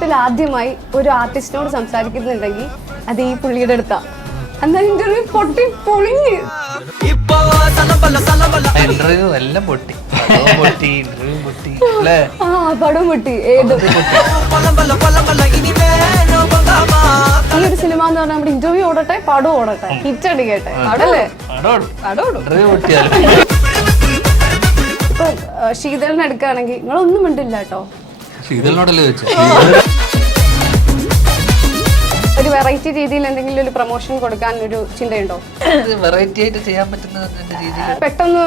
ജീവിതത്തിൽ ആദ്യമായി ഒരു ആർട്ടിസ്റ്റിനോട് സംസാരിക്കുന്നുണ്ടെങ്കിൽ അത് ഈ പുള്ളിയുടെ അടുത്താ. എന്നാൽ ഇന്റർവ്യൂ പൊട്ടി പൊളിഞ്ഞ് ഇന്റർവ്യൂ എല്ലാം പൊട്ടി, ഇന്റർവ്യൂ പൊട്ടി അല്ലേ? ആ പടം പൊട്ടി. ഏത് ഈ ഒരു സിനിമ എന്ന് പറഞ്ഞാൽ നമ്മുടെ ഇന്റർവ്യൂ ഓടട്ടെ, പടം ഓടട്ടെ, ഹിറ്റ് അടിക്കട്ടെ, അതല്ലേ? ഇന്റർവ്യൂ പൊട്ടിയാലും ഇപ്പൊ ശീതളിനെ എടുക്കുകയാണെങ്കിൽ നിങ്ങളൊന്നും മിണ്ടില്ല കേട്ടോ. ശീതളിനോടല്ലേ ചോദിച്ചു? ഒരു വെറൈറ്റി രീതിയിൽ എന്തെങ്കിലും ഒരു പ്രൊമോഷൻ കൊടുക്കാൻ ഒരു ചിന്തയുണ്ടോ? വെറൈറ്റി ആയിട്ട് ചെയ്യാൻ പറ്റുന്ന രീതിയിൽ പെട്ടെന്ന്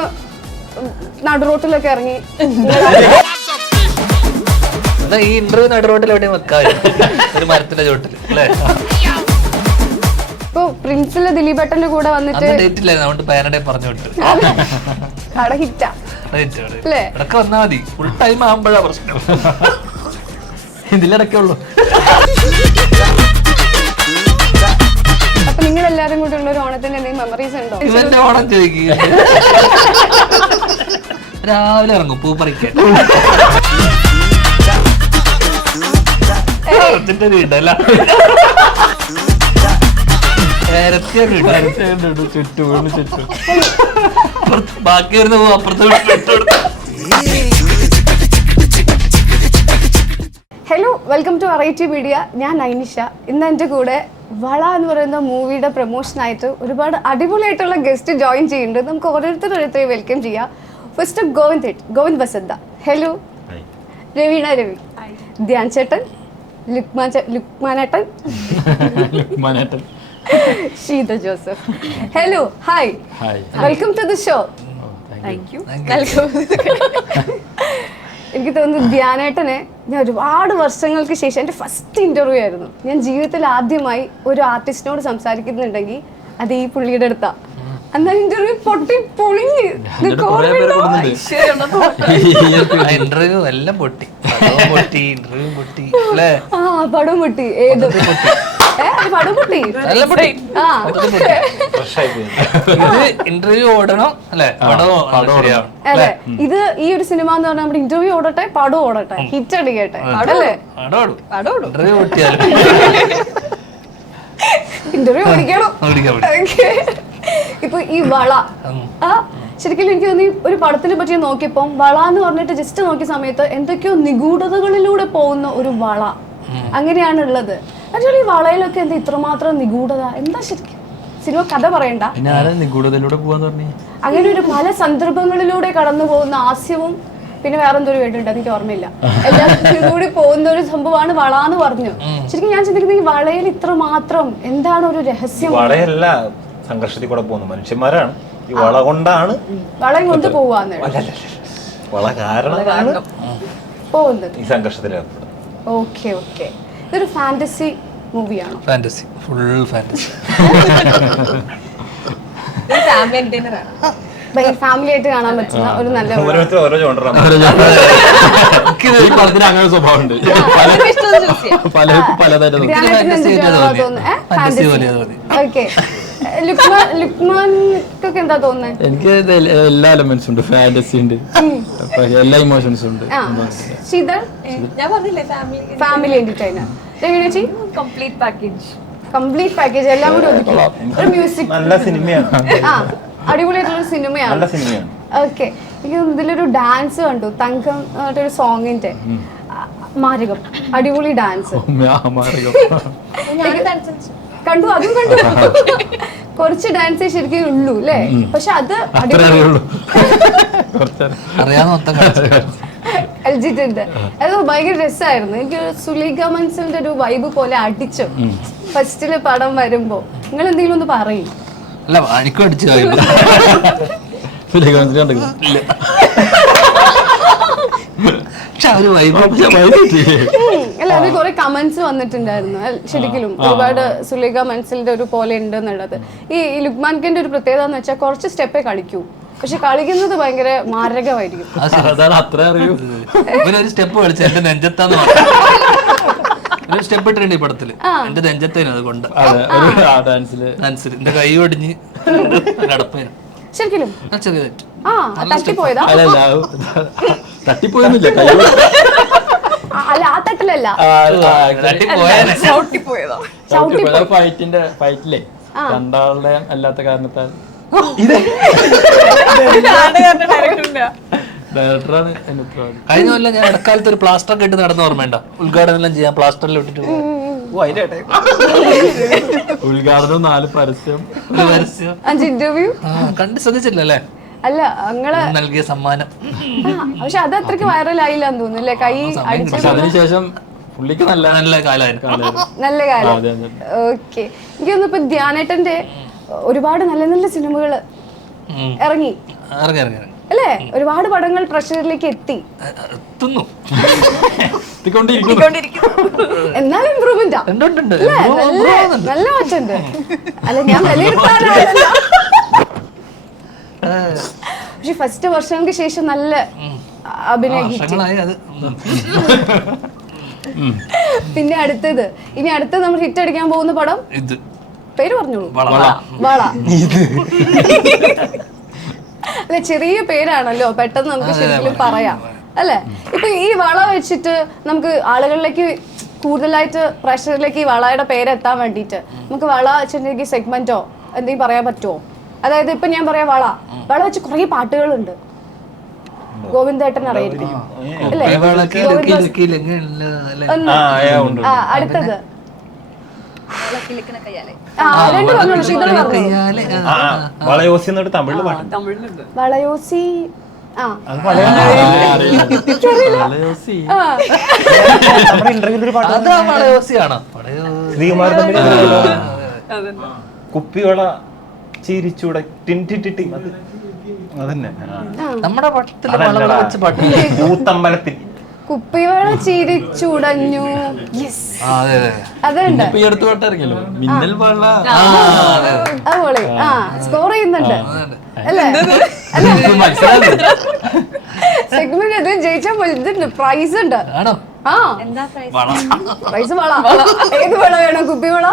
നടുറോട്ടിലൊക്കെ ഇറങ്ങി ഈ ഇന്റർവ്യൂ നടുറോട്ടിൽ എവിടെയും വെക്കാം, ഒരു മരത്തിന്റെ ചോട്ടില് അല്ലേ? ഇപ്പൊ പ്രിൻസില് ദിലീപേട്ടന്റെ കൂടെ വന്നിട്ട് ഡേറ്റ് ഇല്ലായിരുന്നു, അതുകൊണ്ട് പേരടെ പറഞ്ഞു വിട്ടു. കട ഹിറ്റാ അല്ലേ? ഇടക്ക് വന്നാ മതി, ഫുൾ ടൈം ആകുമ്പോഴാ പ്രശ്നം. ഇതിലിടക്കേ ഉള്ളു. അപ്പൊ നിങ്ങൾ എല്ലാരും കൂടെ ഉള്ള ഒരു ഓണത്തിന്റെ എന്തെങ്കിലും മെമ്മറീസ് ഉണ്ടോ? ഇവന്റെ ഓണം ചോദിക്കുക. രാവിലെ ഇറങ്ങും പൂ പറിക്കാൻ. വീടല്ല ബാക്കി വരുന്ന പൂ അപ്പുറത്ത്. Hello, welcome to variety media. ഞാൻ നൈനിഷ. ഇന്ന് എൻ്റെ കൂടെ വള എന്ന് പറയുന്ന മൂവിയുടെ പ്രൊമോഷനായിട്ട് ഒരുപാട് അടിപൊളിയായിട്ടുള്ള ഗസ്റ്റ് ജോയിൻ ചെയ്യുന്നുണ്ട്. നമുക്ക് ഓരോരുത്തരും വെൽക്കം ചെയ്യാം. ഫസ്റ്റ് ഗോവിന്ദ് വസന്ത. ഹലോ. രവീണ രവി, ധ്യാൻ ചേട്ടൻ, ലുക്മാനേട്ടൻ, Sheetha Joseph. Hello, hi, welcome to the show. Welcome. എനിക്ക് തോന്നുന്നു ധ്യാനേട്ടനെ ഞാൻ ഒരുപാട് വർഷങ്ങൾക്ക് ശേഷം എൻ്റെ ഫസ്റ്റ് ഇന്റർവ്യൂ ആയിരുന്നു. ഞാൻ ജീവിതത്തിൽ ആദ്യമായി ഒരു ആർട്ടിസ്റ്റിനോട് സംസാരിക്കുന്നുണ്ടെങ്കിൽ അത് ഈ പുള്ളിയുടെ അടുത്താ. എന്നാൽ ഇന്റർവ്യൂ പൊട്ടി പൊളിഞ്ഞ്. ഇന്റർവ്യൂ എല്ലാം പൊട്ടി, ഇന്റർവ്യൂ പൊട്ടി അല്ലേ? ആ പടം പൊട്ടി. ഏത് പടം പൊട്ടി? ഇന്റർവ്യൂ ഓടണം അല്ലേ? അതെ, ഇത് ഈ ഒരു സിനിമ എന്ന് പറഞ്ഞാൽ നമ്മുടെ ഇന്റർവ്യൂ ഓടട്ടെ, പടം ഓടട്ടെ, ഹിറ്റ് അടിക്കട്ടെ, അതല്ലേ? ഇന്റർവ്യൂ പൊട്ടിയാലും ഇന്റർവ്യൂ ഓടിക്കണം. ഇപ്പൊ ഈ വള ശരിക്കും എനിക്ക് തോന്നി ഒരു പടത്തിനെ പറ്റി നോക്കിയപ്പോ വള എന്ന് പറഞ്ഞിട്ട് ജസ്റ്റ് നോക്കിയ സമയത്ത് എന്തൊക്കെയോ നിഗൂഢതകളിലൂടെ പോകുന്ന ഒരു വള അങ്ങനെയാണ് ഉള്ളത്. ഈ വളയിലൊക്കെ എന്താ ഇത്രമാത്രം നിഗൂഢത? എന്താ ശരിക്കും സിനിമ കഥ പറയണ്ട, അങ്ങനെ ഒരു പല സന്ദർഭങ്ങളിലൂടെ കടന്നു പോകുന്ന ആസ്യവും പിന്നെ വേറെന്തൊരു വേണ്ടുണ്ട്, എനിക്ക് ഓർമ്മയില്ല, എല്ലാം കൂടി പോകുന്ന ഒരു സംഭവമാണ് വള എന്ന് പറഞ്ഞു. ശരിക്കും ഞാൻ ചിന്തിക്കുന്നത് ഈ വളയിൽ ഇത്ര മാത്രം എന്താണ് ഒരു രഹസ്യം? വളയല്ല, സംഘർഷത്തിൽ കൂടെ പോകുന്ന മനുഷ്യന്മാരാണ്. ഈ വള കൊണ്ടാണ് വളയും കൊണ്ട് പോവാന്ന്, വള കാരണമാണ് പോകുന്നത് ഈ സംഘർഷത്തിൽ ഏർപ്പെടുന്നത്. Okay okay. ഇതൊരു ഫാന്റസി മൂവിയാണോ? Fantasy, full fantasy. ഫാമിലി ആയിട്ട് കാണാൻ പറ്റുന്ന ഒരു നല്ല ഓരോരുത്തർ ഓരോ ജോണ്ടറാണ്. അങ്ങനെ സ്വഭാവമുണ്ട്, പലതരം. ഓക്കെ. ലുക്മാൻക്കൊക്കെ എന്താ തോന്നുന്നത്? എനിക്ക് എല്ലാ എലമെന്റ്സും ഉണ്ട്, ഫാന്റസി ഉണ്ട്, എല്ലാ ഇമോഷൻസും ഉണ്ട്. Sheetal family entertainer, complete package എല്ലാം കൂടി ഒതുക്കി ഒരു മ്യൂസിക്. നല്ല സിനിമയാണ്, അടിപൊളിയായിട്ടുള്ള സിനിമയാണ്. ഓക്കെ. എനിക്ക് ഇതിലൊരു ഡാൻസ് കണ്ടു, തങ്കം ഒരു സോങ്ങിന്റെ മാരകം, അടിപൊളി ഡാൻസ് കണ്ടു. അതും കണ്ടു. കുറച്ച് ഡാൻസേ ശരിക്കും ഉള്ളൂ അല്ലേ? പക്ഷെ അത് കളിച്ചിട്ടുണ്ട്. അത് ഭയങ്കര രസമായിരുന്നു. എനിക്ക് സുലൈഖ മൻസലിന്റെ ഒരു വൈബ് പോലെ അടിച്ചു ഫസ്റ്റില് പടം വരുമ്പോ. നിങ്ങൾ എന്തെങ്കിലും ഒന്ന് പറയും? അല്ല, എനിക്കും അടിച്ചു. അല്ല, അത് കുറെ കമന്റ്സ് വന്നിട്ടുണ്ടായിരുന്നു ശരിക്കും. ഒരുപാട് സുലൈഖ മൻസലിന്റെ ഒരു പോലെ ഉണ്ട് എന്നുള്ളത്. ഈ ലുക്മാൻഖാന്റെ ഒരു പ്രത്യേകത എന്ന് വെച്ചാൽ കുറച്ച് സ്റ്റെപ്പേ കളിക്കൂ, പക്ഷെ കളിക്കുന്നത് ഭയങ്കര മാരകമായിരിക്കും. ഒരു സ്റ്റെപ്പ് കളിച്ച എന്റെ നെഞ്ചത്താന്ന് ഒരു സ്റ്റെപ്പ് ഇട്ടിട്ടുണ്ട് ഈ പടത്തില്, എന്റെ നെഞ്ചത്തേനും അതുകൊണ്ട് എന്റെ കൈ ഒടിഞ്ഞ് അടപ്പേനും ശരിക്കും ചെറിയ തെറ്റ്. തട്ടിപ്പോയതാ? അല്ല ആ തട്ടിലല്ല, ഫൈറ്റിലെ രണ്ടാളുടെ അല്ലാത്ത കാരണത്താൽ ഡയറക്ടറാണ് എന്നെ ഉത്തരവാദി. കഴിഞ്ഞ കൊല്ലം ഞാൻ ഇടക്കാലത്ത് ഒരു പ്ലാസ്റ്റർ ഒക്കെ ഇട്ട് നടന്ന ഓർമ്മയുണ്ടോ? ഉദ്ഘാടനം എല്ലാം ചെയ്യാൻ പ്ലാസ്റ്ററിൽ ഇട്ടിട്ട് ഉദ്ഘാടനം 4 പരസ്യം ഒരു പരസ്യം 5 ഇന്റർവ്യൂ. കണ്ട് ശ്രദ്ധിച്ചില്ലല്ലേ? അല്ല നിങ്ങള് നൽകിയ സമ്മാനം. പക്ഷെ അത് അത്രക്ക് വൈറലായില്ലാന്ന് തോന്നുന്നു അല്ലേ? കൈ അടിച്ച പക്ഷെ അതിനുശേഷം പുള്ളിക്ക് നല്ല നല്ല കാലമായിരുന്നു. നല്ല കാര്യം. ഓക്കെ, എനിക്ക് തോന്നുന്നു ഇപ്പൊ ധ്യാനേട്ടന്റെ ഒരുപാട് നല്ല നല്ല സിനിമകൾ ഇറങ്ങി അല്ലേ? ഒരുപാട് പടങ്ങൾ പ്രഷറിലേക്ക് എത്തുന്നു. എന്നാലും ഇമ്പ്രൂവ്മെന്റാ, നല്ല മാറ്റമുണ്ട്. അല്ല ഞാൻ വിലയിരുത്താനല്ല, പക്ഷെ ഫസ്റ്റ് വർഷങ്ങൾക്ക് ശേഷം നല്ല അഭിനയം കിട്ടി. പിന്നെ ഇനി അടുത്തത് നമ്മൾ ഹിറ്റ് അടിക്കാൻ പോകുന്ന പടം പേര് പറഞ്ഞോളൂ. വള. അല്ലെ, ചെറിയ പേരാണല്ലോ, പെട്ടെന്ന് നമുക്ക് ശരിക്കും പറയാം അല്ലെ? ഇപ്പൊ ഈ വള വെച്ചിട്ട് നമുക്ക് ആളുകളിലേക്ക് കൂടുതലായിട്ട് പ്രഷറിലേക്ക് ഈ വളയുടെ പേരെത്താൻ വേണ്ടിയിട്ട് നമുക്ക് വള വെച്ചിട്ടുണ്ടെങ്കിൽ സെഗ്മെന്റോ എന്തെങ്കിലും പറയാൻ പറ്റുമോ? അതായത് ഇപ്പൊ ഞാൻ പറയാം വള വെച്ച് കുറെ പാട്ടുകളുണ്ട്. ഗോവിന്ദേട്ടൻ അറിയായിരിക്കും അല്ലേ? അടുത്തത് വളയോസി എന്നിട്ട് തമിഴില് പാട്ട്. വളയോസി. ശ്രീകുമാരൻ തമ്മിൽ കുപ്പിവള ചിരിച്ചൂടെ ടിൻറ്റിട്ടി അതന്നെ നമ്മുടെ കൂത്തമ്പലത്തിൽ കുപ്പിവള ചിരിച്ചുടഞ്ഞു. അതുണ്ട്, അതുപോലെ സ്കോർ ചെയ്യുന്നുണ്ട് അല്ലേ? സെഗ്മെന്റ് അത് ജയിച്ചാൽ ഇതുണ്ട്, പ്രൈസ് ഉണ്ട്. പ്രൈസ് വള. ഏത് വള വേണം? കുപ്പിവള.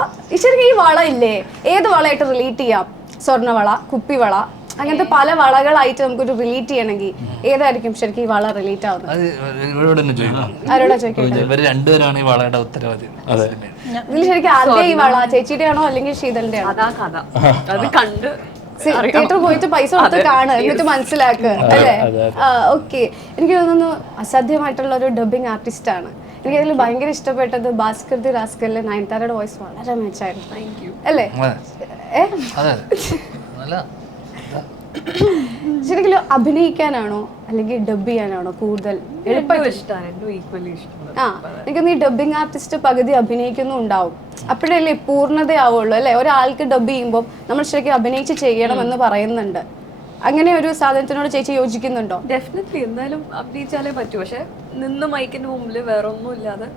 ശരിക്കും ഈ വള ഇല്ലേ, ഏത് വളയായിട്ട് റിലേറ്റ് ചെയ്യാം? സ്വർണ്ണവള, കുപ്പിവള, അങ്ങനത്തെ പല വളകളായിട്ട് നമുക്കൊരു റിലേറ്റ് ചെയ്യണമെങ്കിൽ ഏതായിരിക്കും ശരിക്കും ഈ വള റിലേറ്റ് ആവുന്നത്? ആരോടാ ചോദിക്കുന്നത്? ഇതിൽ ശരിക്കും ആദ്യം ഈ വള ചേച്ചിയുടെ ആണോ അല്ലെങ്കിൽ ശീതലിന്റെ ആണോ? തിയേറ്റർ പോയിട്ട് പൈസ കൊടുത്ത് കാണുക, എന്നിട്ട് മനസ്സിലാക്കുക അല്ലേ? ഓക്കെ, എനിക്ക് തോന്നുന്നു അസാധ്യമായിട്ടുള്ള ഒരു ഡബിങ് ആർട്ടിസ്റ്റ് ആണ്. എനിക്ക് അതിൽ ഭയങ്കര ഇഷ്ടപ്പെട്ടത് ഭാസ്കർ ദി റാസ്കലിലെ നയൻതാരയുടെ വോയിസ് വളരെ മെച്ചായിരുന്നു അല്ലേ? ശരിക്കും അഭിനയിക്കാനാണോ അല്ലെങ്കിൽ ഡബ് ചെയ്യാനാണോ കൂടുതൽ എനിക്കൊന്ന് ഈ ഡബിങ് ആർട്ടിസ്റ്റ് പകുതി അഭിനയിക്കുന്നുണ്ടാവും, അപ്പോഴല്ലേ പൂർണ്ണതയാവുള്ളൂ അല്ലെ? ഒരാൾക്ക് ഡബ് ചെയ്യുമ്പോൾ നമ്മൾ ശരിക്കും അഭിനയിച്ച് ചെയ്യണമെന്ന് പറയുന്നുണ്ട്. അങ്ങനെ ഒരു സാധനത്തിനോട് ചേച്ചി യോജിക്കുന്നുണ്ടോ? ഡെഫിനറ്റ്ലി, എന്തായാലും അഭിനയിച്ചാലേ പറ്റൂ. പക്ഷെ നിന്ന് മൈക്കിന്റെ മുമ്പിൽ വേറെ ഒന്നും ഇല്ലാതെ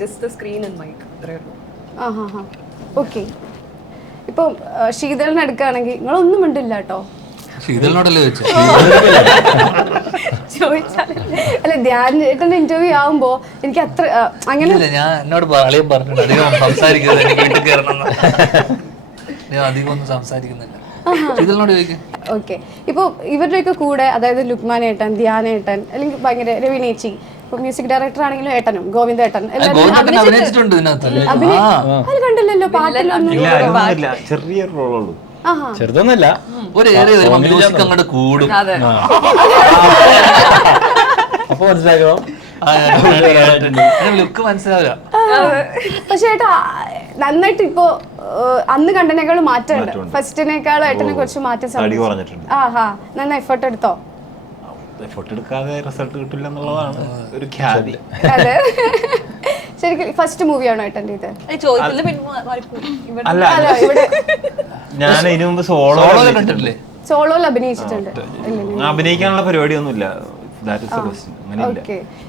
ജസ്റ്റ് സ്ക്രീൻ ആൻഡ് മൈക്ക്, അത്രേ ഉള്ളൂ. ഓക്കെ, ഇപ്പൊ ശീതളിനെ എടുക്കുകയാണെങ്കിൽ നിങ്ങളൊന്നും മിണ്ടില്ല കേട്ടോ. അല്ല, ധ്യാനേട്ടന്റെ ഇന്റർവ്യൂ ആവുമ്പോ എനിക്ക് അത്ര അങ്ങനെ എന്നോട് പറഞ്ഞിട്ടുണ്ട് അധികം സംസാരിക്കുന്നത്, അധികം ഒന്നും സംസാരിക്കുന്നില്ല. ഓക്കെ, ഇപ്പൊ ഇവരുടെയൊക്കെ കൂടെ, അതായത് ലുക്മാൻ ഏട്ടൻ, ധ്യാനേട്ടൻ, അല്ലെങ്കിൽ ഭയങ്കര രവിനേച്ചി, ഇപ്പൊ മ്യൂസിക് ഡയറക്ടർ ആണെങ്കിലും ഏട്ടനും ഗോവിന്ദേട്ടൻ അത് കണ്ടില്ലല്ലോ പാട്ടിലൊന്നും. ചെറിയൊരു റോളുള്ളൂ, ചെറുതൊന്നല്ല. ഒരു ഏറിയ വരുമ്പോ മ്യൂസിക് അങ്ങോട്ട് കൂടും. അപ്പൊ മനസ്സിലാക്കോ ലുക്ക് മനസ്സിലാവില്ല. പക്ഷെ ഏട്ടാ നന്നായിട്ട് ഇപ്പൊ അന്ന് കണ്ടതിനേക്കാളും മാറ്റമുണ്ട്. ഫസ്റ്റിനേക്കാളും ഏട്ടനെ കുറച്ച് മാറ്റം പറഞ്ഞിട്ടുണ്ട്. നന്നായി എഫേർട്ട് എടുത്തോ? എഫേർട്ട് എടുക്കാതെ റിസൾട്ട് കിട്ടില്ല എന്നുള്ളതാണ് ഒരു ഖ്യാതി. അതെ, ശരിക്കും ഫസ്റ്റ് മൂവിയാണോ ഏട്ടൻ്റെ ഇത്? അല്ല, ഞാൻ ഇതിനു മുമ്പ് സോളോയിൽ അഭിനയിച്ചിട്ടുണ്ട്. അഭിനയിക്കാനുള്ള പരിപാടിയൊന്നുമില്ല.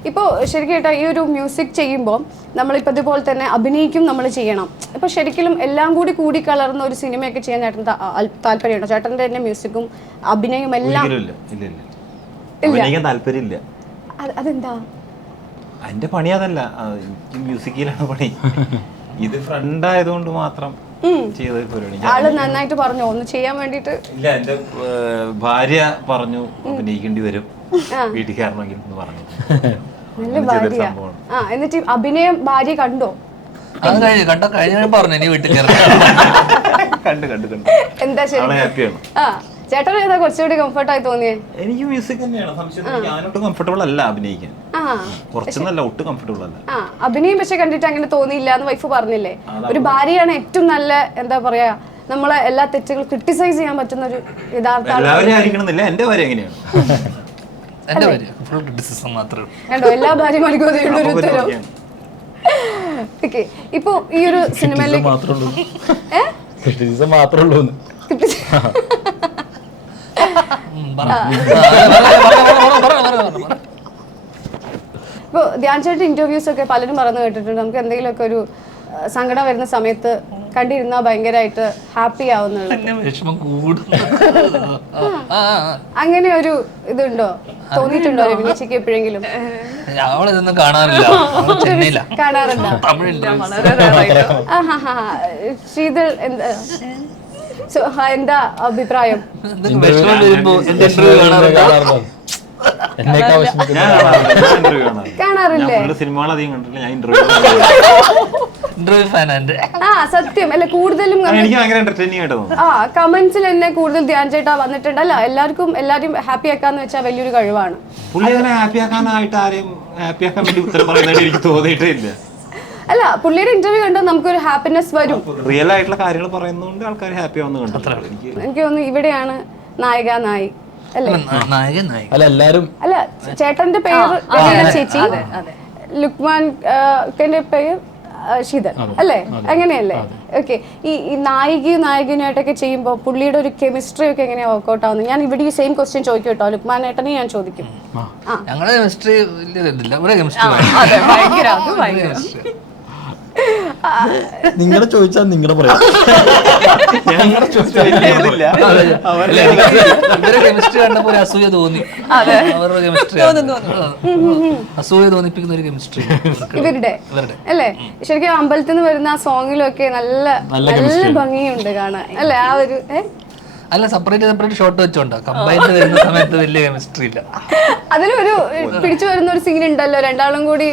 ഇപ്പൊ ശരിക്കും ഏട്ടാ ഈ ഒരു മ്യൂസിക് ചെയ്യുമ്പോൾ നമ്മളിപ്പോ ഇതുപോലെ തന്നെ അഭിനയിക്കും നമ്മൾ ചെയ്യണം. ഇപ്പൊ ശരിക്കും എല്ലാം കൂടി കലർന്ന ഒരു സിനിമയൊക്കെ ചെയ്യാൻ ചേട്ടൻ താല്പര്യമുണ്ടോ? ചേട്ടന്റെ തന്നെ മ്യൂസിക്കും അഭിനയം എല്ലാം താല്പര്യമില്ല. അതെന്താ? അതിന്റെ പണി അതല്ല, മ്യൂസിക്കിലാണ് പണി. ഇത് ഫ്രണ്ട് ആയതുകൊണ്ട് മാത്രം ചെയ്ത പരിപാടി. ആള് നന്നായിട്ട് പറഞ്ഞു ഒന്ന് ചെയ്യാൻ വേണ്ടിട്ട്. ഇല്ല, എന്റെ ഭാര്യ പറഞ്ഞു അഭിനയിക്കേണ്ടി വരും വീട്ടിൽ കയറണമെങ്കിൽ എന്ന് പറഞ്ഞു. നല്ല ഭാര്യ. എന്നിട്ട് ഈ അഭിനയം ഭാര്യ കണ്ടോ? അത് കഴിഞ്ഞ പറഞ്ഞു ഇനി വീട്ടിൽ കണ്ടു എന്താ ശരി? ഹാപ്പിയാണ്. ചേട്ടൻ ഏതാ കുറച്ചുകൂടി കംഫർട്ടായി തോന്നിയേ? എനിക്ക് മ്യൂസിക് തന്നെയാണ് സംശയം. ഞാനൊട്ടും കംഫർട്ടബിൾ അല്ല അഭിനയിക്കാൻ, കുറച്ചൊന്നല്ല, ഒട്ടും കംഫർട്ടബിൾ അല്ല. അഭിനയം പക്ഷെ കണ്ടിട്ട് അങ്ങനെ തോന്നിയില്ല എന്ന് വൈഫ് പറഞ്ഞില്ലേ? ഒരു ഭാര്യയാണ് ഏറ്റവും നല്ല, എന്താ പറയാ, നമ്മളെ എല്ലാ തെറ്റുകളും ക്രിട്ടിസൈസ് ചെയ്യാൻ പറ്റുന്ന ഒരു യഥാർത്ഥ എല്ലാവരും ആയിരിക്കണമെന്നില്ല. എന്റെ ഭാര്യ എങ്ങനെയാണ്? എന്റെ പേര് ഫുൾ ക്രിറ്റിസിസം മാത്രമേ ഉള്ളൂ. കണ്ടോ, എല്ലാ ഭാര്യമാർക്കും അതിനുള്ള ഒരു ഉത്തരം. ഓക്കെ, ഇപ്പൊ ഈ ഒരു സിനിമയിലേക്ക് ഇപ്പൊ ധ്യാൻ ചേട്ടൻ ഇന്റർവ്യൂസ് ഒക്കെ പലരും പറഞ്ഞു കേട്ടിട്ടുണ്ട്, നമുക്ക് എന്തെങ്കിലുമൊക്കെ ഒരു സങ്കടം വരുന്ന സമയത്ത് കണ്ടിരുന്നാ ഭയങ്കരമായിട്ട് ഹാപ്പി ആവുന്നുള്ളു. അങ്ങനെ ഒരു ഇതുണ്ടോ, തോന്നിയിട്ടുണ്ടോ രവിനിച്ചിക്ക് എപ്പോഴെങ്കിലും? അവളിതൊന്നും കാണാറില്ല, കാണാറുണ്ടോ? ശീതൾ എന്താ അഭിപ്രായം? കാണാറില്ലേ? സിനിമകൾ അധികം കണ്ടില്ല, ഞാൻ ഇന്റർവ്യൂ സത്യം അല്ല, കൂടുതലും എനിക്ക് ഭയങ്കര എന്റർടൈനിങ് ആയിട്ട് തോന്നുന്നു. കമന്റ്സിൽ തന്നെ കൂടുതൽ ധ്യാൻ ചേട്ടാ വന്നിട്ടുണ്ടല്ല, എല്ലാവരും ഹാപ്പി ആക്കാന്ന് വെച്ചാൽ വലിയൊരു കഴിവാണ്. പുള്ളി അങ്ങനെ ഹാപ്പി ആക്കാനായിട്ട് ആരെയും ഹാപ്പി ആക്കാൻ വേണ്ടി ഉത്തരം പറയുന്നതായിട്ട് എനിക്ക് തോന്നിയിട്ടേ ഇല്ല. അല്ല, പുള്ളിയുടെ ഇന്റർവ്യൂ കണ്ടാൽ നമുക്കൊരു ഹാപ്പിനെസ് വരും. റിയൽ ആയിട്ടുള്ള കാര്യങ്ങൾ പറയുന്നതുകൊണ്ട് ആൾക്കാർ ഹാപ്പി ആവുന്ന കണ്ടിട്ടുണ്ട്. എനിക്ക് തോന്നുന്നു ഇവിടെയാണ് നായിക നായി അല്ലേ? അല്ല എല്ലാരും അല്ല, ചേട്ടന്റെ പേര് ചേച്ചി, ലുക്മാൻ പേര് ശീതൾ അല്ലേ? അങ്ങനെയല്ലേ? ഓക്കെ, ഈ നായകനുമായിട്ടൊക്കെ ചെയ്യുമ്പോൾ പുള്ളിയുടെ ഒരു കെമിസ്ട്രി ഒക്കെ എങ്ങനെയാ വർക്ക്ഔട്ട് ആവുന്നത്? ഞാൻ ഇവിടെ ഈ സെയിം ക്വസ്റ്റ്യൻ ചോദിക്കും കേട്ടോ, ലുക്മാൻ ഏട്ടനെ ഞാൻ ചോദിക്കും. ഞങ്ങളുടെ കെമിസ്ട്രി നിങ്ങളെ ചോദിച്ചാൽ നിങ്ങളുടെ പറയാം. കെമിസ്ട്രി കണ്ടപ്പോ ഒരു അസൂയ തോന്നി, അവരുടെ കെമിസ്ട്രി അസൂയ തോന്നിപ്പിക്കുന്ന ഒരു കെമിസ്ട്രി ഇവരുടെ അല്ലേ? ശരിക്കും അമ്പലത്തിൽ നിന്ന് വരുന്ന ആ സോങ്ങിലൊക്കെ നല്ല നല്ല ഭംഗിയുണ്ട് കാണാൻ അല്ലേ? ആ ഒരു അല്ല, സെപ്പറേറ്റ് ഷോട്ട് വെച്ചോണ്ടോ, കമ്പൈൻഡ് വരുന്ന സമയത്ത് വലിയ കെമിസ്ട്രി ഇല്ല. അതിലൊരു പിടിച്ചു വരുന്ന ഒരു സീൻ ഉണ്ടല്ലോ, രണ്ടാളും കൂടി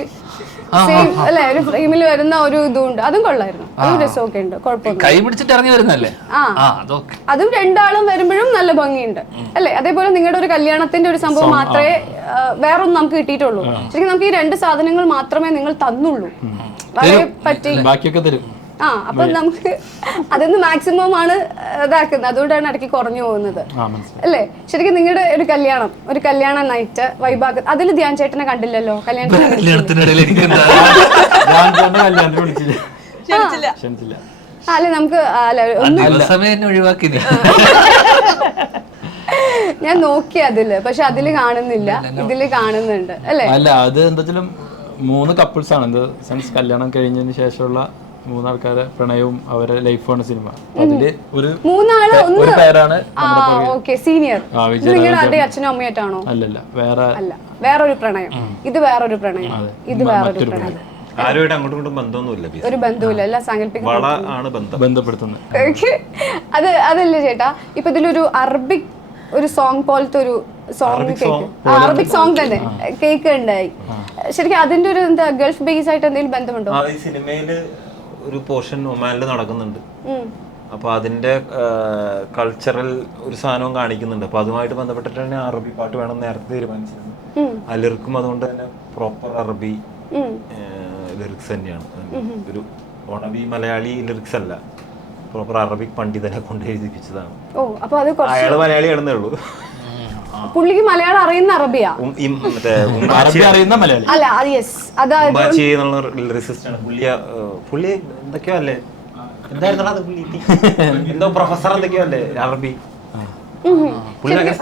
അല്ലെ ഒരു ഫ്രെയിമിൽ വരുന്ന ഒരു ഇതുണ്ട്, അതും കൊള്ളായിരുന്നു. അതും രസമൊക്കെ ഉണ്ട്, കുഴപ്പമില്ല. കൈ പിടിച്ചിട്ട് ഇറങ്ങി വരുന്നല്ലേ? അതും രണ്ടാളും വരുമ്പോഴും നല്ല ഭംഗിയുണ്ട് അല്ലെ? അതേപോലെ നിങ്ങളുടെ ഒരു കല്യാണത്തിന്റെ ഒരു സംഭവം മാത്രമേ വേറൊന്നും നമുക്ക് കിട്ടിയിട്ടുള്ളൂ. ശരിക്കും നമുക്ക് ഈ രണ്ട് സാധനങ്ങൾ മാത്രമേ നിങ്ങൾ തന്നുള്ളൂ. വളരെ പറ്റി ബാക്കിയൊക്കെ തരും. അപ്പൊ നമുക്ക് അതൊന്ന് മാക്സിമം ആണ് ഇതാക്കുന്നത്, അതുകൊണ്ടാണ് ഇടയ്ക്ക് കുറഞ്ഞു പോകുന്നത് അല്ലേ? ശരിക്കും നിങ്ങളുടെ ഒരു കല്യാണ നൈറ്റ് വൈബാക്ക്, അതിൽ ധ്യാൻ ചേട്ടനെ കണ്ടില്ലല്ലോ അല്ലെ? നമുക്ക് ഞാൻ നോക്കി അതില്, പക്ഷെ അതില് കാണുന്നില്ല, ഇതില് കാണുന്നുണ്ട് അല്ലേ? അല്ല, അത് എന്താ 3 കപ്പിൾസ് ആണ്. എന്താ സെൻസ് കല്യാണം കഴിഞ്ഞതിന് ശേഷമുള്ള 3 ആൾക്കാരെ പ്രണയവും അവരെ ലൈഫാണ് സിനിമ. അതില് ഒരു പേരാണ് സീനിയർ. നിങ്ങളുടെ അച്ഛനും അമ്മയായിട്ടാണോ? അല്ലല്ല, വേറൊരു പ്രണയം. ഇത് വേറൊരു പ്രണയം, ഇത് വേറൊരു പ്രണയം. ആരുമായിട്ട് അങ്ങോട്ടും ഇങ്ങോട്ടും ബന്ധമൊന്നുമില്ല, ഒരു ബന്ധവുമില്ല, എല്ലാം ബന്ധപ്പെടുത്തുന്നത്. അതല്ലേ ചേട്ടാ, ഇപ്പൊ ഇതിലൊരു അറബിക് ഒരു സോങ് പോലത്തെ ഒരു സോങ് അറബിക് സോങ് തന്നെ കേക്ക് ഉണ്ടായി. ശരിക്കും അതിന്റെ ഒരു എന്താ ഗൾഫ് ബേസ് ആയിട്ട് എന്തെങ്കിലും ബന്ധമുണ്ടോ? ഈ സിനിമയില് ഒരു പോർഷൻ ഒമാനിൽ നടക്കുന്നുണ്ട്, അപ്പൊ അതിന്റെ കൾച്ചറൽ ഒരു സാധനവും കാണിക്കുന്നുണ്ട്. അപ്പൊ അതുമായിട്ട് ബന്ധപ്പെട്ടിട്ട് തന്നെ അറബി പാട്ട് വേണം നേരത്തെ തീരുമാനിച്ചിരുന്നു. ആ ലിറിക്കും അതുകൊണ്ട് തന്നെ പ്രോപ്പർ അറബി ലിറിക്സ് തന്നെയാണ്. ഒരു ഓണബി മലയാളി ലിറിക്സ് അല്ല, പ്രോപ്പർ അറബിക് പണ്ഡിതനെ കൊണ്ട് എഴുതിപ്പിച്ചതാണ്. അയാള് മലയാളിയാണെന്നേ ഉള്ളൂ. പുള്ളിക്ക് മലയാളം അറിയുന്ന അറബിയാ, പുള്ളി എന്തൊക്കെയോ അല്ലേ, എന്തായിരുന്നു അത്, പുള്ളി എന്തോ പ്രൊഫസർ എന്തൊക്കെയോ അല്ലേ അറബി. പുള്ളി ഭയങ്കര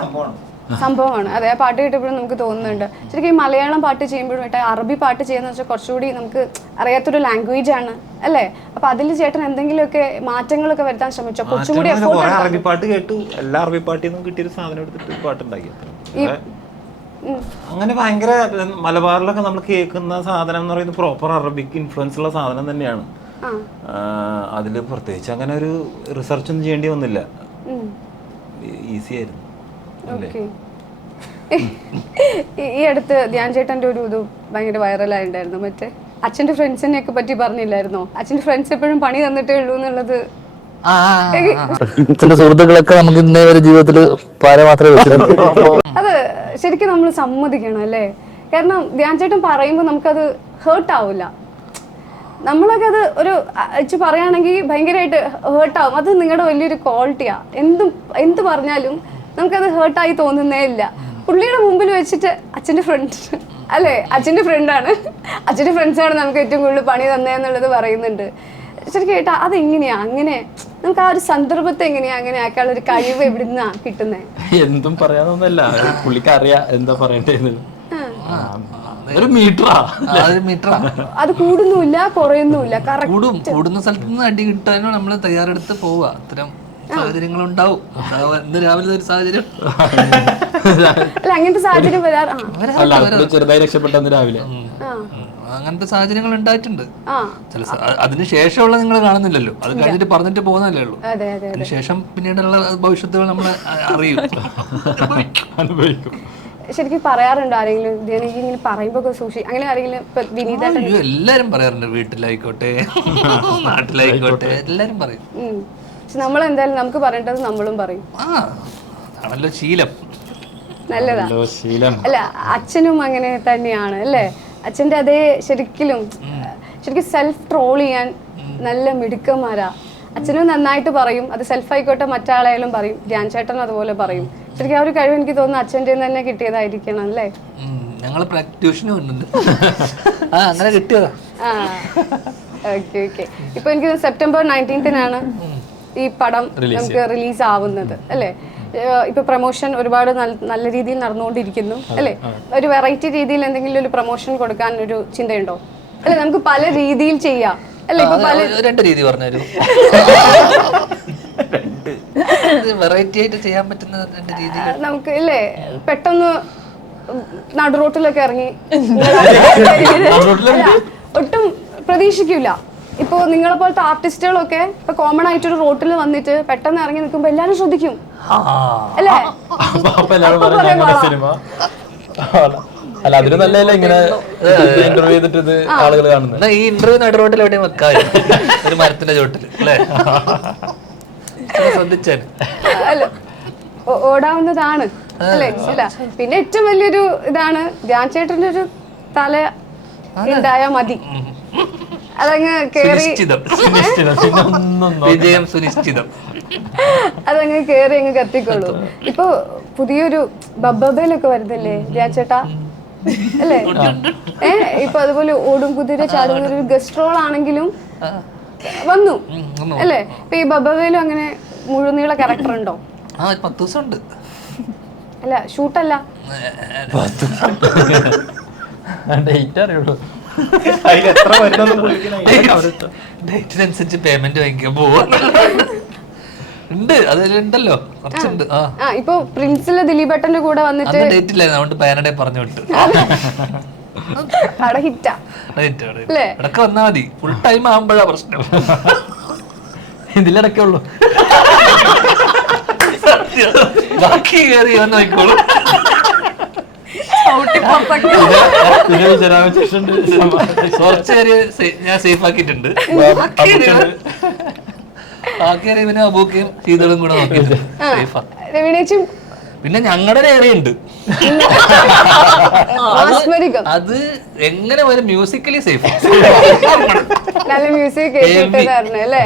സംഭവമാണ്. അതെ, ആ പാട്ട് കേട്ടപ്പോഴും നമുക്ക് തോന്നുന്നുണ്ട് ശരിക്കും ഈ മലയാളം പാട്ട് ചെയ്യുമ്പോഴും അറബി പാട്ട് ചെയ്യുന്ന വെച്ചാൽ കുറച്ചുകൂടി നമുക്ക് അറിയാത്തൊരു ലാംഗ്വേജ് ആണ് അല്ലേ? അപ്പൊ അതിൽ ചേട്ടൻ എന്തെങ്കിലുമൊക്കെ മാറ്റങ്ങളൊക്കെ വരുത്താൻ ശ്രമിച്ചോ? കുറച്ചുകൂടി അറബി പാട്ട് കേട്ടു, എല്ലാ അറബി പാട്ടിൽ നിന്നും കിട്ടിയൊരു സാധനം എടുത്തിട്ട് പാട്ടുണ്ടാക്കി. അങ്ങനെ ഭയങ്കര മലബാറിലൊക്കെ നമ്മൾ കേൾക്കുന്ന സാധനം എന്ന് പറയുന്നത് പ്രോപ്പർ അറബിക് ഇൻഫ്ലുവൻസ് ഉള്ള സാധനം തന്നെയാണ്. അതിൽ പ്രത്യേകിച്ച് അങ്ങനെ ഒരു റിസർച്ച് ഒന്നും ചെയ്യേണ്ടി വന്നില്ല, ഈസി ആയിരുന്നു. ഈ അടുത്ത് ധ്യാൻ ചേട്ടൻ്റെ ഒരു ഇത് ഭയങ്കര വൈറലായിട്ടുണ്ടായിരുന്നു, മറ്റേ അച്ഛൻ്റെ ഫ്രണ്ട്സിനെ ഒക്കെ പറ്റി പറഞ്ഞില്ലായിരുന്നോ? അച്ഛൻ്റെ ഫ്രണ്ട്സ് എപ്പോഴും പണി തന്നിട്ടേ ഉള്ളൂ എന്നുള്ളത്. ചില സുഹൃത്തുക്കളൊക്കെ നമുക്ക് ഇന്നേ ഒരു ജീവിതത്തിൽ പാര മാത്രമേ വെച്ചിട്ടുള്ളൂ. അത് ശരിക്കും നമ്മൾ സമ്മതിക്കണം അല്ലേ? കാരണം ധ്യാൻ ചേട്ടൻ പറയുമ്പോൾ നമുക്കത് ഹേർട്ട് ആവില്ല. നമ്മളൊക്കെ അത് ഒരു വെച്ച് പറയുകയാണെങ്കിൽ ഭയങ്കരമായിട്ട് ഹേർട്ടാവും. അത് നിങ്ങളുടെ വലിയൊരു ക്വാളിറ്റിയാണ്. എന്ത് പറഞ്ഞാലും നമുക്കത് ഹേർട്ടായി തോന്നുന്നേ ഇല്ല. പുള്ളിയുടെ മുമ്പിൽ വെച്ചിട്ട് അച്ഛൻ്റെ ഫ്രണ്ട് അല്ലേ, അച്ഛൻ്റെ ഫ്രണ്ടാണ്, അച്ഛൻ്റെ ഫ്രണ്ട്സാണ് നമുക്ക് ഏറ്റവും കൂടുതൽ പണി തന്നേന്നുള്ളത് പറയുന്നുണ്ട്. ശരിക്കും കേട്ടാ അതെങ്ങനെയാ അങ്ങനെ നമുക്ക് ആ ഒരു സന്ദർഭത്തെ എങ്ങനെയാ അങ്ങനെ ആക്കാനുള്ള ഒരു കഴിവ് എവിടുന്നാ കിട്ടുന്നേ? എന്തും പറയാനൊന്നല്ല, പുള്ളിക്ക് അറിയാം എന്താ പറയണ്ടേന്ന്. ഒരു മീറ്ററാ, അത് കൂടുന്നുമില്ല കുറയുന്നുമില്ല. കൂടുന്ന സ്ഥലത്ത് നിന്ന് അടി കിട്ടാനോ നമ്മൾ തയ്യാറെടുത്ത് പോവുക. അത്തരം സാഹചര്യങ്ങൾ ഉണ്ടാവും. ഇന്ന് രാവിലെ ഒരു സാഹചര്യം അല്ല, അങ്ങനത്തെ സാഹചര്യം ചെറുതായി രക്ഷപ്പെട്ടെന്ന് രാവിലെ അങ്ങനത്തെ സാഹചര്യങ്ങൾ ഉണ്ടായിട്ടുണ്ട്. ചില അതിന് ശേഷമുള്ള നിങ്ങൾ കാണുന്നില്ലല്ലോ, അത് കഴിഞ്ഞിട്ട് പറഞ്ഞിട്ട് പോകുന്നല്ലേ ഉള്ളൂ. അതിനുശേഷം പിന്നീടുള്ള ഭവിഷ്യത്തുകൾ നമ്മൾ അറിയും, അനുഭവിക്കും. ശരിക്കും പറയാറുണ്ട് ആരെങ്കിലും ഇങ്ങനെ പറയുമ്പോ അങ്ങനെ ആരെങ്കിലും? എല്ലാരും പറയാറുണ്ട്, വീട്ടിലായിക്കോട്ടെ നാട്ടിലായിക്കോട്ടെ എല്ലാരും പറയും. പക്ഷെ നമ്മൾ എന്തായാലും നമുക്ക് പറയേണ്ടത് നമ്മളും പറയും. ആണല്ലോ ശീലം. നല്ലതാ. അല്ല, അച്ഛനും അങ്ങനെ തന്നെയാണ് അല്ലേ? അച്ഛൻ്റെ അതേ ശരിക്കും സെൽഫ് ട്രോൾ ചെയ്യാൻ നല്ല മിടുക്കന്മാരാ. അച്ഛനും നന്നായിട്ട് പറയും, അത് സെൽഫ് ആയിക്കോട്ടെ മറ്റാളായാലും പറയും. ധ്യാൻ ചേട്ടൻ അതുപോലെ പറയും. ശരിക്കും ആ ഒരു കഴിവ് എനിക്ക് തോന്നുന്നു അച്ഛൻ്റെ തന്നെ കിട്ടിയതായിരിക്കണം അല്ലേ? ഞങ്ങൾ ട്യൂഷനും ഉണ്ട്, അങ്ങനെ കിട്ടിയതാ. Okay okay. ഇപ്പൊ എനിക്ക് സെപ്റ്റംബർ 19-നാണ് ഈ പടം നമുക്ക് റിലീസ് ആവുന്നത് അല്ലേ? ഇപ്പൊ പ്രൊമോഷൻ ഒരുപാട് നല്ല രീതിയിൽ നടന്നുകൊണ്ടിരിക്കുന്നു അല്ലേ? ഒരു വെറൈറ്റി രീതിയിൽ എന്തെങ്കിലും ഒരു പ്രൊമോഷൻ കൊടുക്കാൻ ഒരു ചിന്തയുണ്ടോ? അല്ലെ, നമുക്ക് പല രീതിയിൽ ചെയ്യാം അല്ലെ? ഇപ്പൊ പല രണ്ട് രീതി പറഞ്ഞു, വെറൈറ്റി ആയിട്ട് ചെയ്യാൻ പറ്റുന്ന രണ്ട് രീതി നമുക്ക് ഇല്ലേ? പെട്ടെന്ന് നടു റോട്ടിലൊക്കെ ഇറങ്ങി ഒട്ടും പ്രതീക്ഷിക്കൂല. ഇപ്പൊ നിങ്ങളെ പോലത്തെ ആർട്ടിസ്റ്റുകളൊക്കെ ഇപ്പൊ കോമൺ ആയിട്ടൊരു റോട്ടിൽ വന്നിട്ട് പെട്ടെന്ന് ഇറങ്ങി നിൽക്കുമ്പോ എല്ലാരും ശ്രദ്ധിക്കും അല്ലേ? അല്ല, അതൊരു നല്ലതല്ല ഇങ്ങനെ ഇന്റർവ്യൂ ചെയ്തിട്ട് ഇത് ആളുകൾ കാണുന്നത്. ഈ ഇന്റർവ്യൂ നടു റോട്ടിൽ എവിടെയും വെക്കാ, ഒരു മരത്തിന്റെ ചോട്ടില് അല്ലേ? ശ്രദ്ധിച്ചാൽ അല്ല, ഓടാവുന്നതാണ് അല്ലേ? അല്ല, പിന്നെ ഏറ്റവും വലിയൊരു ഇതാണ് ധ്യാൻ ചേട്ടന്റെ ഒരു തല ഉണ്ടായാ മതി, അതങ്ങ് കേറി വിജയം സുനിശ്ചിതം, അതങ്ങ് കേറി അങ്ങ് കത്തിക്കോളൂ. ഇപ്പൊ പുതിയൊരു ബബ്ബയിലൊക്കെ വരുന്നില്ലേ ധ്യാൻ ചേട്ടാ അല്ലേ? ഇപ്പൊ അതുപോലെ ഓടും കുതിര ചാടുന്ന ഒരു ഗസ്റ്റ് റോൾ ആണെങ്കിലും വന്നു അല്ലേ? ഇപ്പൊ ഈ ബബ്ബയിലും അങ്ങനെ മുഴുനീള ക്യാരക്ടർ ഉണ്ടോ? 10 ദിവസം ഉണ്ട്. അല്ല, ഷൂട്ടല്ല, ഡേറ്റ് അറിയുള്ളൂ. ഡേറ്റിനനുസരിച്ച് പേയ്മെന്റ് വാങ്ങിക്കാൻ പോവാ ഉണ്ട്, അതിലുണ്ടല്ലോ കുറച്ചുണ്ട്. ഇപ്പൊ പ്രിൻസില് ദിലീപേട്ടന്റെ കൂടെ വന്നിട്ട് ഡേറ്റ് ഇല്ലായിരുന്നു, അതുകൊണ്ട് പേരടെ പറഞ്ഞു വിട്ടു. ഇടക്ക് വന്നാ മതി, ഫുൾ ടൈം ആകുമ്പോഴാ പ്രശ്നം. ഇതിലിടക്കേ ഉള്ളൂ, ബാക്കി കയറി വന്ന് നോക്കിക്കോളൂ. കുറച്ചേര് ഞാൻ സേഫ് ആക്കിയിട്ടുണ്ട്, ബാക്കി ഇവന് അബൂക്കയും ശീതളും കൂടെ നോക്കിയിട്ടുണ്ട് സേഫാ. പിന്നെ ഞങ്ങളുടെ ഏരിയ ഉണ്ട്, അത് എങ്ങനെ വരും മ്യൂസിക്കലി സേഫ്. നല്ല മ്യൂസിക് അല്ലേ?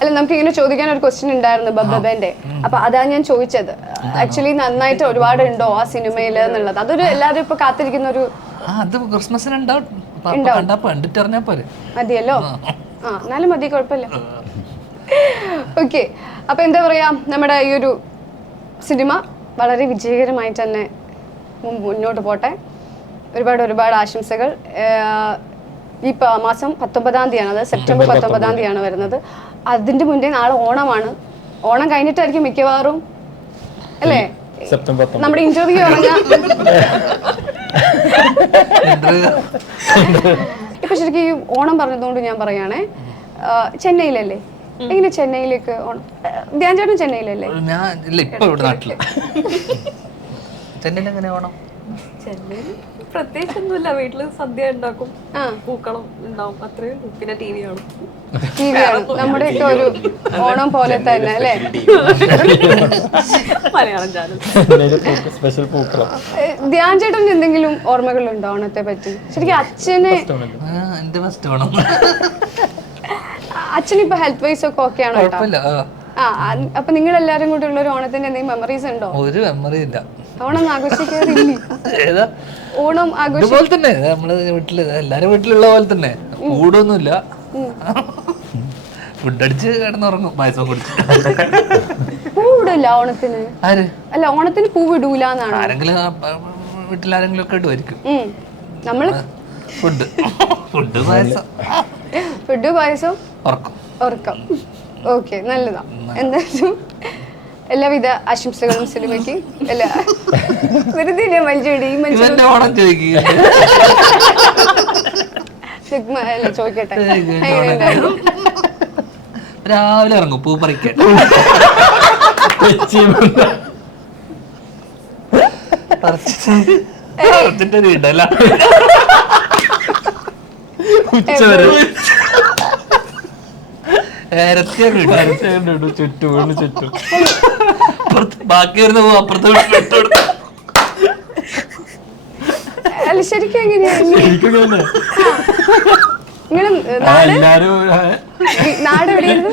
അല്ല, നമുക്ക് ഇങ്ങനെ ചോദിക്കാൻ ഒരു ക്വസ്റ്റ്യൻ ഉണ്ടായിരുന്നു ബബ്ബന്റെ. അപ്പൊ അതാ ഞാൻ ചോദിച്ചത്, ആക്ച്വലി നന്നായിട്ട് ഒരുപാട് ഉണ്ടോ ആ സിനിമയില് എന്നുള്ളത്. അതൊരു എല്ലാരും ഇപ്പൊ കാത്തിരിക്കുന്ന ഒരു അത് ക്രിസ്മസിന് കണ്ടിട്ടറിഞ്ഞാ പോരെ, മതിയല്ലോ. എന്നാലും മതി, കുഴപ്പമില്ല. ഓക്കെ, അപ്പൊ എന്താ പറയാ, നമ്മുടെ ഈ ഒരു സിനിമ വളരെ വിജയകരമായിട്ട് തന്നെ മുന്നോട്ട് പോട്ടെ. ഒരുപാട് ആശംസകൾ. ഈ മാസം 19-ാം തീയതിയാണ്, അത് സെപ്റ്റംബർ 19-ാം തീയതിയാണ് വരുന്നത്. അതിന്റെ മുന്നേ നാളെ ഓണമാണ്. ഓണം കഴിഞ്ഞിട്ടായിരിക്കും മിക്കവാറും അല്ലേ നമ്മുടെ ഇന്റർവ്യൂ ഇറങ്ങാം. ഇപ്പൊ ശരിക്കും ഈ ഓണം പറഞ്ഞതുകൊണ്ട് ഞാൻ പറയുകയാണേ, ചെന്നൈയിലല്ലേ എങ്ങനെ ചെന്നൈയിലേക്ക് ധ്യാൻ ചേട്ടൻ ചെന്നൈയിലല്ലേ? ഞാൻ ഇല്ല, ഇപ്പൊ ഇവിടെ നാട്ടില്. ചെന്നൈയിൽ എങ്ങനെ ഓണം? ചെന്നൈയിൽ പ്രത്യേകിച്ചൊന്നുമില്ല, വീട്ടില് സദ്യ ഉണ്ടാക്കും, പൂക്കളം ഉണ്ടാവും, അത്രേ ഉള്ളൂ. പിന്നെ TV കാണും. TV ആണ് നമ്മുടെയൊക്കെ ഒരു ഓണം പോലെ തന്നെ അല്ലേ? മലയാളം ചാനൽ. സ്പെഷ്യൽ പൂക്കളം. ധ്യാൻ ചേട്ടന് എന്തെങ്കിലും ഓർമ്മകളുണ്ടോ ഓണത്തെ പറ്റി? ശരിക്കും അച്ഛന് എന്റെ ഫസ്റ്റ് ഓണം. അച്ഛനിപ്പോ ഹെൽത്ത് വൈസ് ഒക്കെ ഓക്കെ ആണോ കേട്ടോ? കുഴപ്പമില്ല. അപ്പൊ നിങ്ങൾ എല്ലാരും കൂടെ ഉള്ള ഒരു ഓണത്തിന്റെ എന്തെങ്കിലും മെമ്മറീസ് ഉണ്ടോ? ഒരു മെമ്മറി ഇല്ല. ഓണം ആഘോഷിക്കാറില്ലേ? ഏതാ ഓണം ആഘോഷ ഇതുപോലെ തന്നെ നമ്മള് വീട്ടില് എല്ലാരും വീട്ടിലുള്ള പോലെ തന്നെ, കൂടൊന്നുമില്ല. ഫുഡടിച്ച് കിടന്നുറങ്ങും, പായസം കുടിച്ച്. പൂവിടില്ല ഓണത്തിന്? ആര്? അല്ല, ഓണത്തിന് പൂവിടൂല എന്നാണ്. ആരെങ്കിലും വീട്ടിലാരെങ്കിലും ഒക്കെ ഇടുമായിരിക്കും. നമ്മള് ഫുഡ് പായസം, ഫുഡ് പായസം ഉറക്കം. ഓക്കെ, നല്ലതാ. എന്തായാലും എല്ലാവിധ ആശംസകളും സിനിമയ്ക്ക്. എല്ലാ വെറുതെ മത്സരി ഈ മനുഷ്യൻ ഓണം ചോദിക്കുക ചോദിക്കട്ടെ, രാവിലെ ഇറങ്ങും പൂ പറിക്കാൻ. ഇടല ഉച്ചവരെ ചുറ്റും ചുറ്റും ബാക്കി വരുന്ന പൂ അപ്പുറത്ത് വിട്ടു. അല്ല, ശരിക്കും എങ്ങനെയാണ് നിങ്ങള് നാട് എവിടെയായിരുന്നു?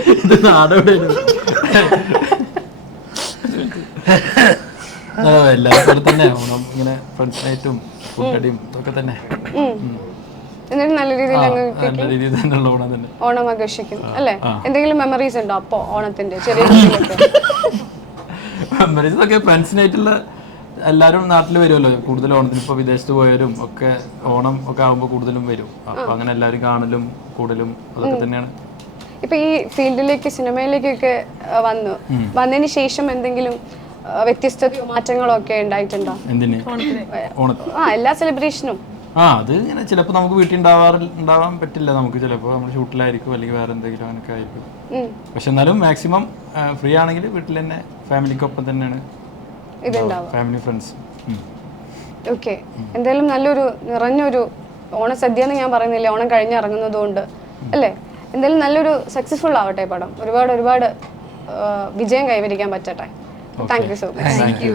എല്ലാവരും തന്നെ ഓണം ഇങ്ങനെ ഫ്രണ്ട്സായിട്ടും ഫുഡടിയും ഇതൊക്കെ തന്നെ എന്നിട്ട് നല്ല രീതിയിൽ നല്ല രീതിയിൽ തന്നെയുള്ള ഓണം തന്നെ ഓണം ആഘോഷിക്കുന്നു അല്ലേ? എന്തെങ്കിലും മെമ്മറീസ് ഉണ്ടോ അപ്പോ ഓണത്തിന്റെ ചെറിയ മെമ്മറീസ് ഒക്കെ ഫ്രണ്ട്സിനായിട്ടുള്ള? എല്ലാവരും നാട്ടിൽ വരുമല്ലോ കൂടുതൽ ഓണത്തിന്. ഇപ്പോൾ വിദേശത്ത് പോയാലും ഒക്കെ ഓണം ഒക്കെ ആകുമ്പോൾ കൂടുതലും വരും. അപ്പൊ അങ്ങനെ എല്ലാവരും കാണലും കൂടുതലും അതൊക്കെ തന്നെയാണ്. ഇപ്പൊ ഈ ഫീൽഡിലേക്ക് സിനിമയിലേക്കൊക്കെ വന്നതിന് ശേഷം എന്തെങ്കിലും വ്യത്യസ്തതയോ മാറ്റങ്ങളോ ഒക്കെ ഉണ്ടായിട്ടുണ്ടോ? എന്തിന്? ഓണത്തിന് എല്ലാ സെലിബ്രേഷനും. അത് ഇങ്ങനെ ചിലപ്പോൾ നമുക്ക് വീട്ടിൽ ഉണ്ടാവാൻ പറ്റില്ല. നമുക്ക് ചിലപ്പോൾ നമ്മൾ ഷൂട്ടിലായിരിക്കും, അല്ലെങ്കിൽ വേറെ എന്തെങ്കിലും അങ്ങനെയൊക്കെ ആയിരിക്കും. പക്ഷെ എന്നാലും മാക്സിമം ഫ്രീ ആണെങ്കിൽ വീട്ടിൽ തന്നെ ഫാമിലിക്കൊപ്പം തന്നെയാണ് ഫാമിലി ഫ്രണ്ട്സ്. ഓക്കെ, എന്തായാലും നല്ലൊരു നിറഞ്ഞൊരു ഓണസദ്യ എന്ന് ഞാൻ പറയുന്നില്ല, ഓണം കഴിഞ്ഞിറങ്ങുന്നതുകൊണ്ട് അല്ലേ? എന്തായാലും നല്ലൊരു സക്സസ്ഫുൾ ആവട്ടെ പടം, ഒരുപാട് വിജയം കൈവരിക്കാൻ പറ്റട്ടെ. Thank you so much.